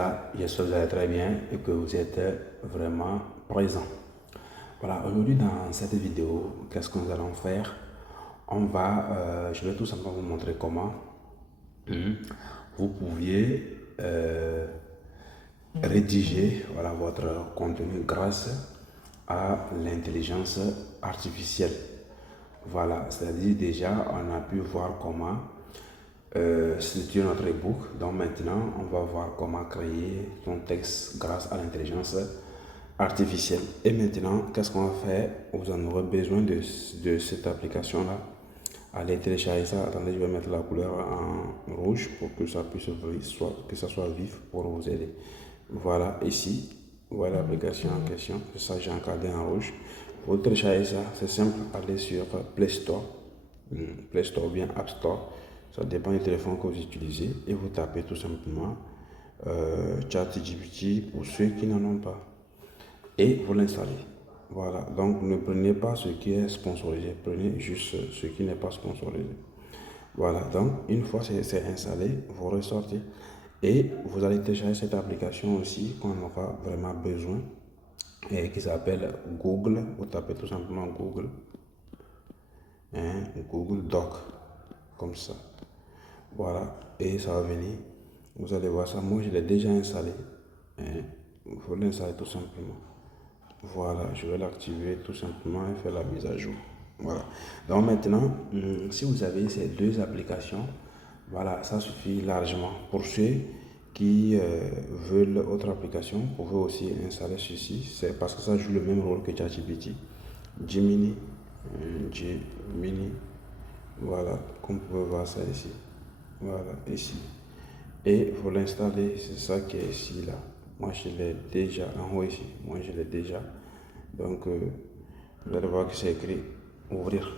J'espère que vous allez très bien et que vous êtes vraiment présent. Voilà, aujourd'hui dans cette vidéo, qu'est-ce que nous allons faire? Je vais tout simplement vous montrer comment vous pouviez rédiger votre contenu grâce à l'intelligence artificielle. Voilà, c'est-à-dire déjà on a pu voir comment structurer notre ebook. Donc maintenant, on va voir comment créer ton texte grâce à l'intelligence artificielle. Et maintenant, qu'est-ce qu'on va faire? Vous en aurez besoin de cette application-là. Allez télécharger ça. Attendez, je vais mettre la couleur en rouge pour que ça puisse que ça soit vif pour vous aider. Voilà, ici, voilà l'application en question. C'est ça, j'ai encadré en rouge. Pour télécharger ça, c'est simple. Allez sur Play Store. Play Store ou bien App Store. Ça dépend du téléphone que vous utilisez. Et vous tapez tout simplement ChatGPT pour ceux qui n'en ont pas. Et vous l'installez. Voilà. Donc ne prenez pas ce qui est sponsorisé. Prenez juste ce qui n'est pas sponsorisé. Voilà. Donc une fois c'est installé, vous ressortez. Et vous allez télécharger cette application aussi qu'on aura vraiment besoin. Et qui s'appelle Google. Vous tapez tout simplement Google. Google Doc. Comme ça. Voilà, et ça va venir. Vous allez voir ça. Moi, je l'ai déjà installé. Il faut l'installer tout simplement. Voilà, je vais l'activer tout simplement et faire la mise à jour. Voilà. Donc maintenant, si vous avez ces deux applications, voilà, ça suffit largement. Pour ceux qui veulent autre application, vous pouvez aussi installer ceci. C'est parce que ça joue le même rôle que ChatGPT. Gemini. Gemini. Voilà, comme vous pouvez voir ça ici. Voilà, ici. Et vous l'installez, c'est ça qui est ici, là. Moi, je l'ai déjà en haut ici. Moi, je l'ai déjà. Donc, vous allez voir que c'est écrit ouvrir.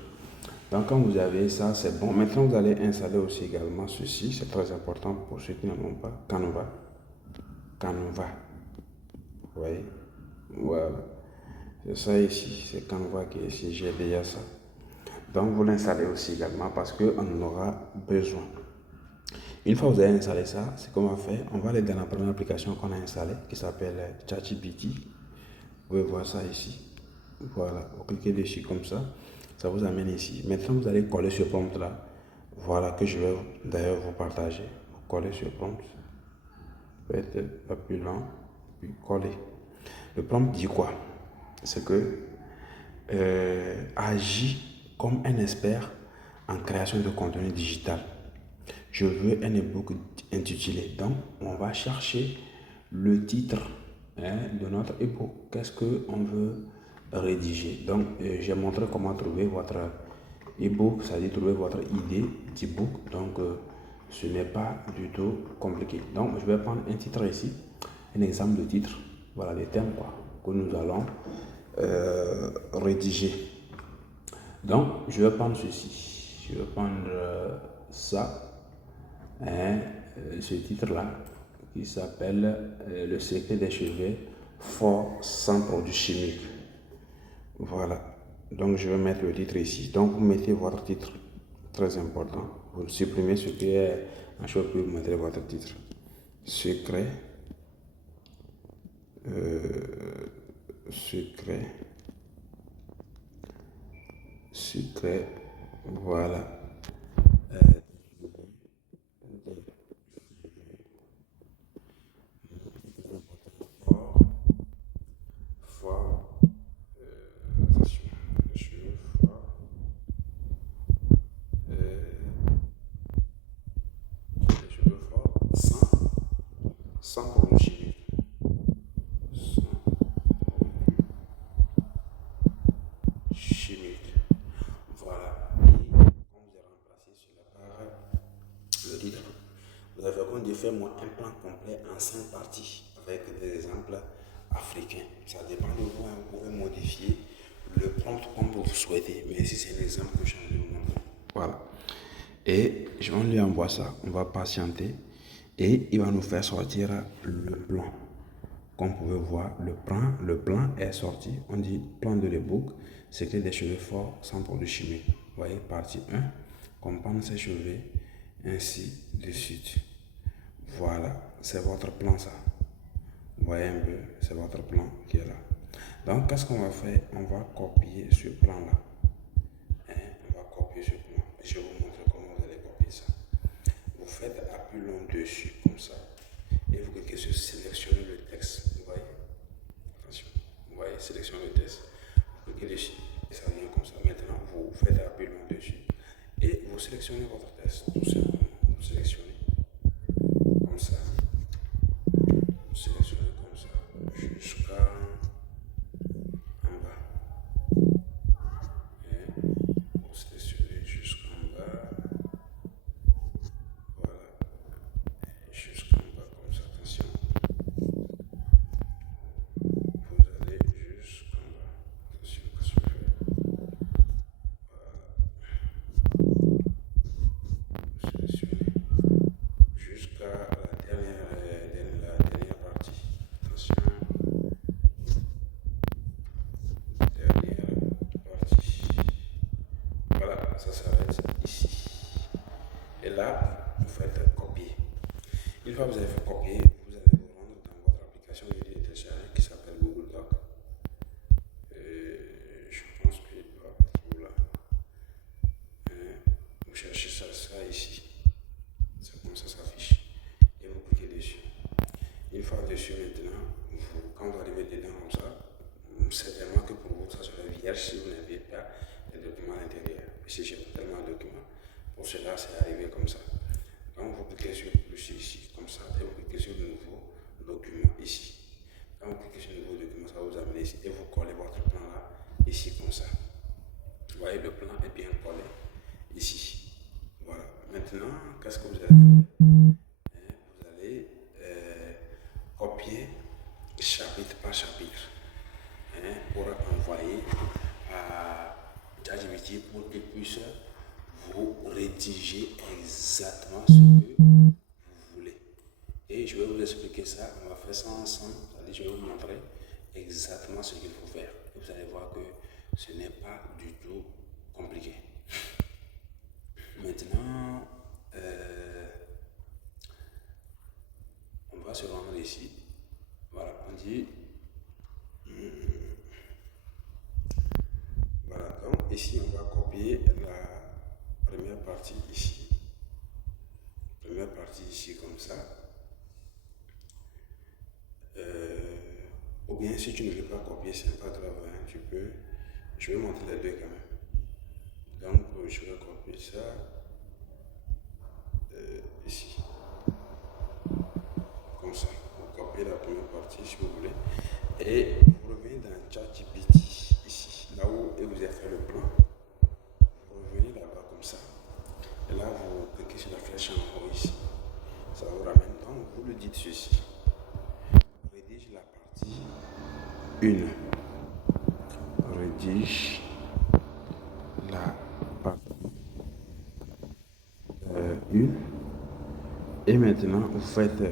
Donc, quand vous avez ça, c'est bon. Maintenant, vous allez installer aussi également ceci. C'est très important pour ceux qui n'en ont pas. Canva. Canva. Vous voyez? Voilà. C'est ça ici. C'est Canva qui est ici. J'ai déjà ça. Donc, vous l'installez aussi également parce qu'on en aura besoin. Une fois que vous avez installé ça, ce qu'on va faire, on va aller dans la première application qu'on a installée qui s'appelle ChatGPT. Vous pouvez voir ça ici. Voilà, vous cliquez dessus comme ça vous amène ici. Maintenant, vous allez coller ce prompt là. Voilà, que je vais d'ailleurs vous partager. Vous collez ce prompt. Faites un plus lent, puis coller. Le prompt dit quoi? C'est que agis comme un expert en création de contenu digital. Je veux un ebook intitulé. Donc, on va chercher le titre de notre ebook. Qu'est-ce qu'on veut rédiger? Donc, j'ai montré comment trouver votre ebook, c'est-à-dire trouver votre idée d'ebook. Donc, ce n'est pas du tout compliqué. Donc, je vais prendre un titre ici, un exemple de titre. Voilà les thèmes que nous allons rédiger. Donc, je vais prendre ceci. Je vais prendre ça. Ce titre-là qui s'appelle Le secret des cheveux forts sans produits chimiques. Voilà. Donc, je vais mettre le titre ici. Donc, vous mettez votre titre. Très important. Vous supprimez ce qui est en cheveux, puis vous mettez votre titre. Secret. Secret. Secret. Voilà. Fort. Attention. Les cheveux forts. Les cheveux forts sans produits chimiques. Chimique. Voilà. Et quand vous avez remplacé cela par le titre, vous avez comme dit, fais-moi un plan complet en 5 parties avec des exemples africains. Ça dépend de vous, hein, vous pouvez modifier le prompt comme vous souhaitez. Mais ici, c'est l'exemple que je vais vous montrer. Voilà. Et je vais lui envoyer ça. On va patienter. Et il va nous faire sortir le plan. Comme vous pouvez voir, le plan est sorti. On dit plan de l'ebook, secret des cheveux forts sans produits chimiques. Vous voyez, partie 1, comprendre ses cheveux, ainsi de suite. Voilà, c'est votre plan ça. Vous voyez un peu, c'est votre plan qui est là. Donc, qu'est-ce qu'on va faire? On va copier ce plan-là. On va copier ce plan. Je vais vous montrer comment vous allez copier ça. Vous faites appui long dessus, comme ça. Et vous cliquez sur sélectionner le texte. Vous voyez? Attention. Vous voyez, sélectionner le texte. Vous cliquez dessus. Et ça vient comme ça. Maintenant, vous faites appui long dessus. Et vous sélectionnez votre texte. Tout simplement. Vous sélectionnez. Comme ça. Vous sélectionnez comme ça. Jusqu'à en bas. Et vous sélectionnez jusqu'en bas. Voilà. Jusqu'en bas comme ça. Attention. Vous allez jusqu'en bas. Attention, qu'est-ce que je fais? Vous sélectionnez jusqu'à la dernière partie. Attention. Dernière partie. Voilà, ça s'arrête ici. Et là, vous faites copier. Une fois que vous avez fait copier, vous allez vous rendre dans votre application de télécharger qui s'appelle Google Doc. Je pense qu'il doit être là. Vous cherchez ça ici. C'est comme ça s'affiche. Et vous cliquez dessus. Une fois dessus maintenant, quand vous arrivez dedans comme ça, certainement que pour vous ça sera vierge si vous n'avez pas les documents à l'intérieur. Ici j'ai tellement de documents. Pour cela, c'est arrivé comme ça. Donc vous cliquez sur plus ici, comme ça, et vous cliquez sur le nouveau document ici. Quand vous cliquez sur le nouveau document, ça va vous amener ici et vous collez votre plan là, ici comme ça. Vous voyez, le plan est bien collé ici. Voilà. Maintenant, qu'est-ce que vous allez faire? Vous allez copier chapitre par chapitre pour envoyer à ChatGPT pour qu'il puisse vous rédiger exactement ce que vous voulez. Et je vais vous expliquer ça, on va faire ça ensemble, je vais vous montrer exactement ce qu'il faut faire. Et vous allez voir que ce n'est pas du tout compliqué. Maintenant, on va se rendre ici. Voilà, on dit. Voilà, donc ici on va copier la première partie ici. Première partie ici comme ça. Ou bien si tu ne veux pas copier, c'est pas grave, hein, tu peux. Je vais montrer les deux quand même. Donc je vais copier ça ici. Comme ça. Vous copiez la première partie si vous voulez. Et vous revenez dans ChatGPT ici, là où vous avez fait le plan. Vous revenez là-bas comme ça. Et là, vous cliquez sur la flèche en haut ici. Ça vous ramène. Donc, vous le dites ceci. Rédige la partie 1. Rédige la partie 1. Et maintenant, vous faites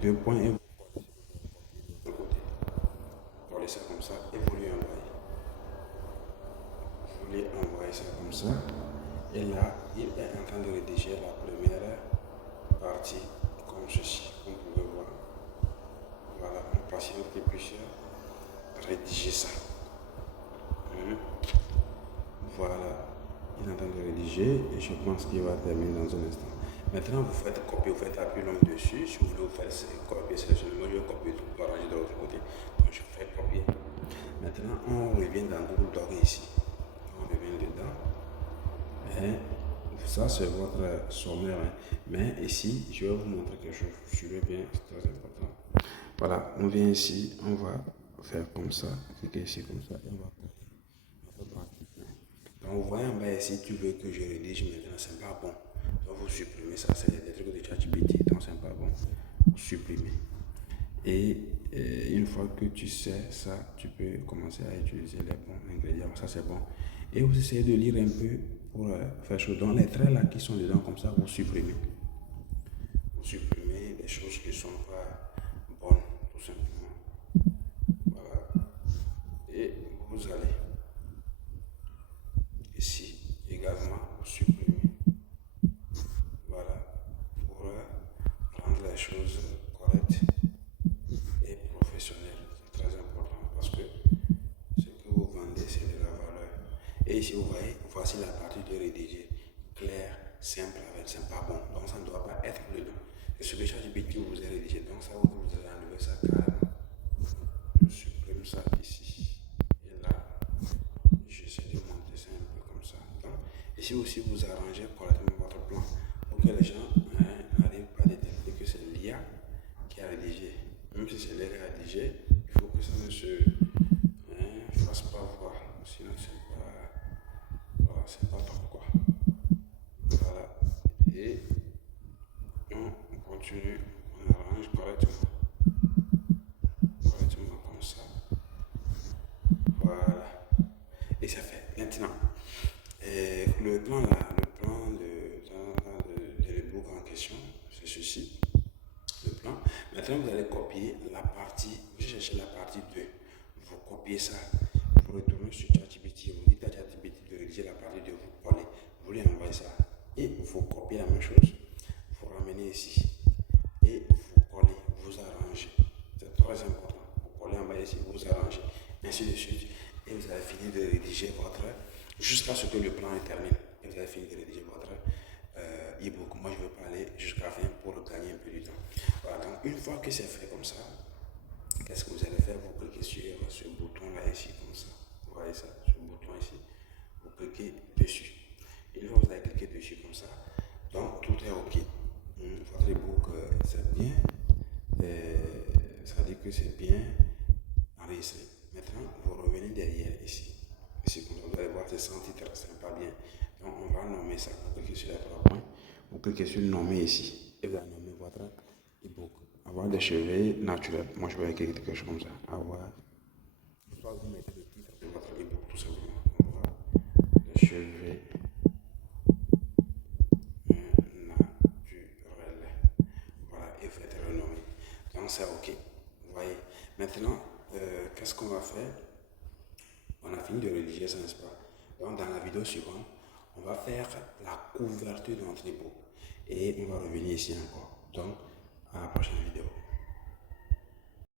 2 points et vous collez ça comme ça et vous lui envoyez. Vous lui envoyez ça comme ça. Et là, il est en train de rédiger la première partie comme ceci, comme vous pouvez voir. Voilà, on patiente qu'il puisse rédiger ça. Voilà, il est en train de rédiger et je pense qu'il va terminer dans un instant. Maintenant, vous faites copier, vous faites appui long dessus. Si vous voulez vous faire copier, sélectionner. Moi, je vais copier tout, arranger de l'autre côté. Donc, je fais copier. Maintenant, on revient dans Google Doc ici. On revient dedans. Et ça, c'est votre sommaire. Hein. Mais ici, je vais vous montrer quelque chose. Suivez bien, c'est très important. Voilà, on vient ici, on va faire comme ça. Cliquez ici comme ça et on va copier. Donc, vous voyez en bas ici, tu veux que je rédige maintenant, c'est pas bon. Donc, vous supprimez ça, c'est des trucs de ChatGPT, donc c'est pas bon. Vous supprimez. Et une fois que tu sais ça, tu peux commencer à utiliser les bons ingrédients. Ça, c'est bon. Et vous essayez de lire un peu pour faire chose. Donc, les traits là qui sont dedans, comme ça, vous supprimez. Vous supprimez les choses qui ne sont pas bonnes, tout simplement. Voilà. Et vous allez ici également, vous supprimez. Voilà. Pour rendre les choses ChatGPT vous a rédigé. Donc ça vous allez enlever ça carrément. Je supprime ça ici. Et là, j'essaie de monter ça un peu comme ça. Donc, ici aussi, vous arrangez correctement votre plan pour que les gens n'arrivent pas à détecter que c'est l'IA qui a rédigé. Même si c'est l'IA qui a rédigé, il faut que ça ne se fasse pas voir. Sinon, c'est pas top quoi. Voilà. Et on continue, on arrange correctement. Correctement comme ça. Voilà. Et ça fait. Maintenant, le plan là, le plan de l'ebook en question, c'est ceci. Le plan. Maintenant, vous allez copier la partie, vous cherchez la partie 2. Vous copiez ça. Vous retournez sur ChatGPT. Vous dites à ChatGPT de rédiger la partie 2. Vous collez. Vous lui envoyez ça. Et vous copiez la même chose. Vous ramenez ici. Et vous collez. Vous arrangez. C'est très important. Vous collez en bas ici. Vous arrangez. Ainsi de suite. Et vous avez fini de rédiger votre. Jusqu'à ce que le plan est terminé. Et vous avez fini de rédiger votre e-book. Moi, je vais pas aller jusqu'à la fin pour gagner un peu du temps. Voilà, donc une fois que c'est fait comme ça, qu'est-ce que vous allez faire? Vous cliquez sur ce bouton-là ici, comme ça. Vous voyez ça, ce bouton ici. Vous cliquez dessus. Et une fois que vous avez cliqué dessus comme ça, donc tout est OK. Votre e-book, c'est bien. Ça dit que c'est bien enregistré. Maintenant, vous revenez derrière ici. Ici, comme vous allez voir, c'est sans titre, c'est pas bien. Donc, on va nommer ça. Vous cliquez sur les 3 points. Vous cliquez sur nommer ici. Et vous allez nommer votre e-book. Avoir des cheveux naturels. Moi, je vais écrire quelque chose comme ça. Avoir. Soit vous mettez le titre de votre e-book, tout simplement. Avoir des cheveux naturels. Voilà, et vous êtes renommé. Donc, c'est OK. Vous voyez. Maintenant, qu'est-ce qu'on va faire? On a fini de rédiger ça, n'est-ce pas? Donc, dans la vidéo suivante, on va faire la couverture de notre e-book. Et on va revenir ici encore. Donc, à la prochaine vidéo.